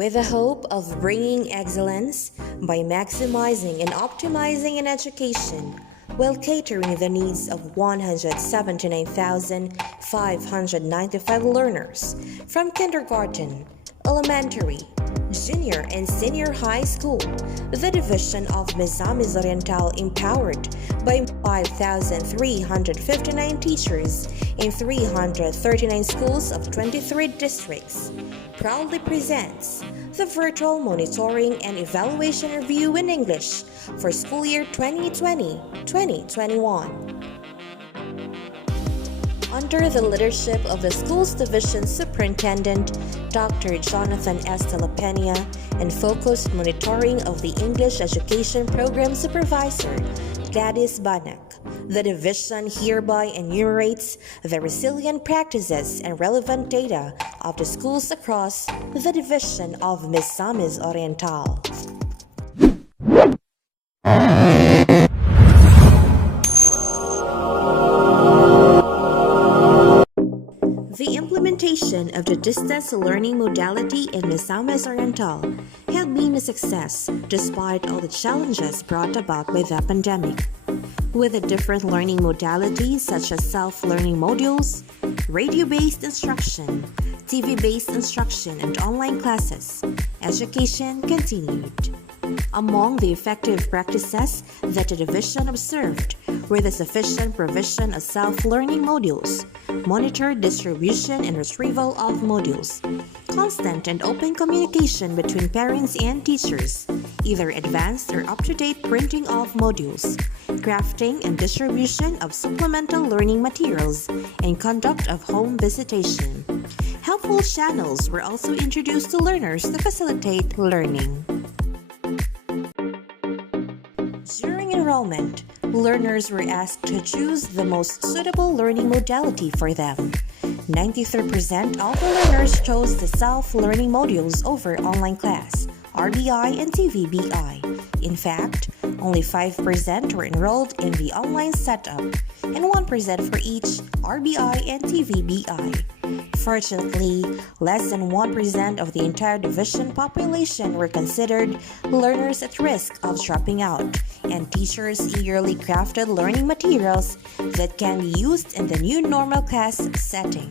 with the hope of bringing excellence by maximizing and optimizing an education while catering the needs of 179,595 learners from kindergarten, elementary, junior and senior high school. The division of Misamis Oriental, empowered by 5,359 teachers in 339 schools of 23 districts, proudly presents the Virtual Monitoring and Evaluation Review in English for school year 2020-2021. Under the leadership of the Schools Division Superintendent, Dr. Jonathan S. Talapena, and focused monitoring of the English Education Program Supervisor, Gladys Banac, the division hereby enumerates the resilient practices and relevant data of the schools across the division of Misamis Oriental. The implementation of the distance learning modality in Misamis Oriental had been a success despite all the challenges brought about by the pandemic. With the different learning modalities such as self-learning modules, radio-based instruction, TV-based instruction, and online classes, education continued. Among the effective practices that the division observed were the sufficient provision of self-learning modules, monitored distribution and retrieval of modules, constant and open communication between parents and teachers, either advanced or up-to-date printing of modules, crafting and distribution of supplemental learning materials, and conduct of home visitation. Helpful channels were also introduced to learners to facilitate learning. During enrollment, learners were asked to choose the most suitable learning modality for them. 93% of the learners chose the self-learning modules over online class, RBI and TVBI. In fact, only 5% were enrolled in the online setup and 1% for each RBI and TVBI. Fortunately, less than 1% of the entire division population were considered learners at risk of dropping out, and teachers eagerly crafted learning materials that can be used in the new normal class setting.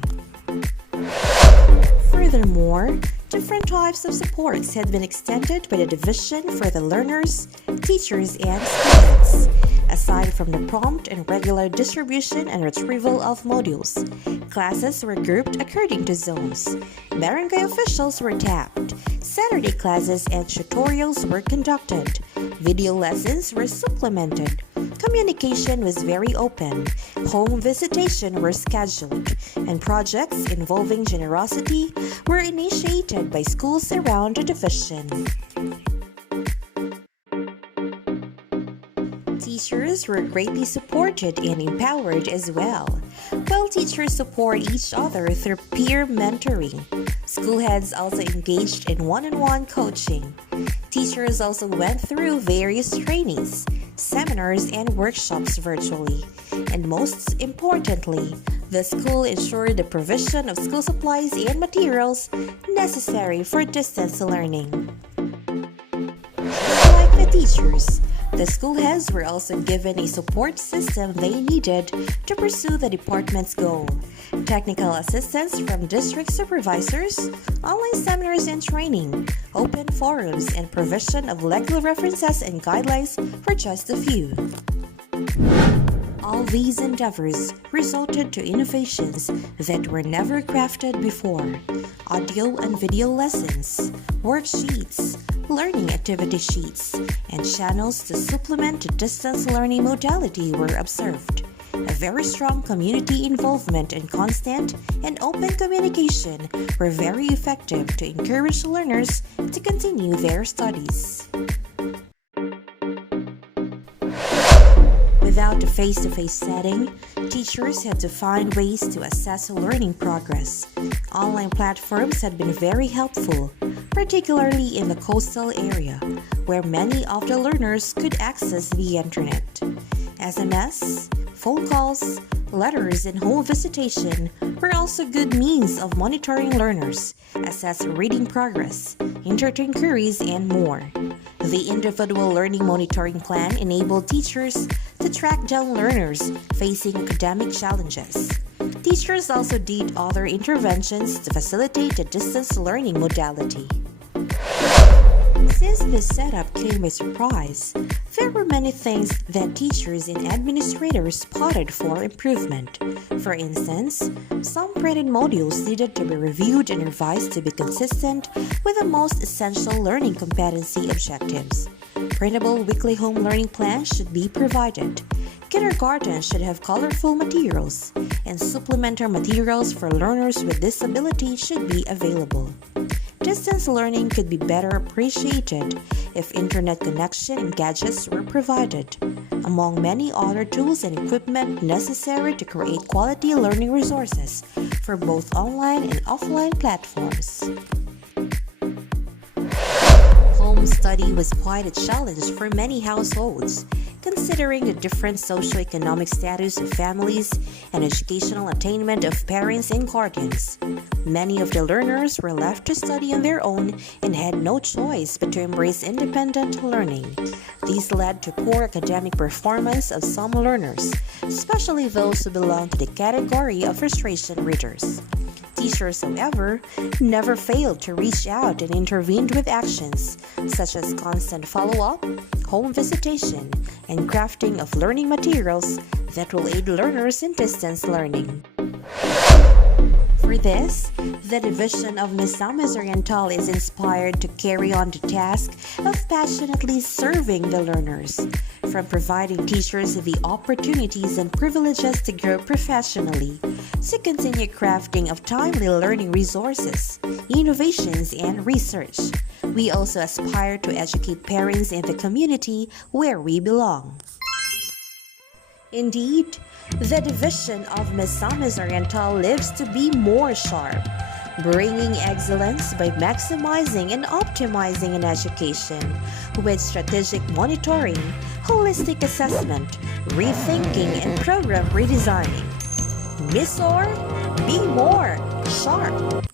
Furthermore, different types of supports had been extended by the division for the learners, teachers, and students. Aside from the prompt and regular distribution and retrieval of modules, classes were grouped according to zones. Barangay officials were tapped. Saturday classes and tutorials were conducted. Video lessons were supplemented. Communication was very open. Home visitation were scheduled, and projects involving generosity were initiated by schools around the division. Teachers were greatly supported and empowered as well, while teachers support each other through peer mentoring. School heads also engaged in one-on-one coaching. Teachers also went through various trainings, seminars, and workshops virtually. And most importantly, the school ensured the provision of school supplies and materials necessary for distance learning. Just like the teachers, the school heads were also given a support system they needed to pursue the department's goal. Technical assistance from district supervisors, online seminars and training, open forums, and provision of legal references and guidelines for just a few. All these endeavors resulted to innovations that were never crafted before. Audio and video lessons, worksheets, learning activity sheets, and channels to supplement the distance learning modality were observed. A very strong community involvement and constant and open communication were very effective to encourage learners to continue their studies. Without the face-to-face setting, teachers had to find ways to assess learning progress. Online platforms had been very helpful, particularly in the coastal area, where many of the learners could access the internet. SMS, phone calls, Letters and home visitation were also good means of monitoring learners, assess reading progress, entertain queries, and more. The individual learning monitoring plan enabled teachers to track down learners facing academic challenges. Teachers also did other interventions to facilitate the distance learning modality. Since this setup came as a surprise, there were many things that teachers and administrators spotted for improvement. For instance, some printed modules needed to be reviewed and revised to be consistent with the most essential learning competency objectives. Printable weekly home learning plans should be provided. Kindergarten should have colorful materials, and supplementary materials for learners with disabilities should be available. Distance learning could be better appreciated if internet connection and gadgets were provided, among many other tools and equipment necessary to create quality learning resources for both online and offline platforms. Home study was quite a challenge for many households, considering the different socioeconomic status of families and educational attainment of parents and guardians. Many of the learners were left to study on their own and had no choice but to embrace independent learning. These led to poor academic performance of some learners, especially those who belong to the category of frustration readers. Teachers, however, never failed to reach out and intervened with actions such as constant follow-up, home visitation, and crafting of learning materials that will aid learners in distance learning. For this, the division of Misamis Oriental is inspired to carry on the task of passionately serving the learners, from providing teachers the opportunities and privileges to grow professionally, to continue crafting of timely learning resources, innovations, and research. We also aspire to educate parents in the community where we belong. Indeed, the division of Misamis Oriental lives to be more sharp, bringing excellence by maximizing and optimizing an education with strategic monitoring, holistic assessment, rethinking, and program redesigning. MISOR, be more sharp!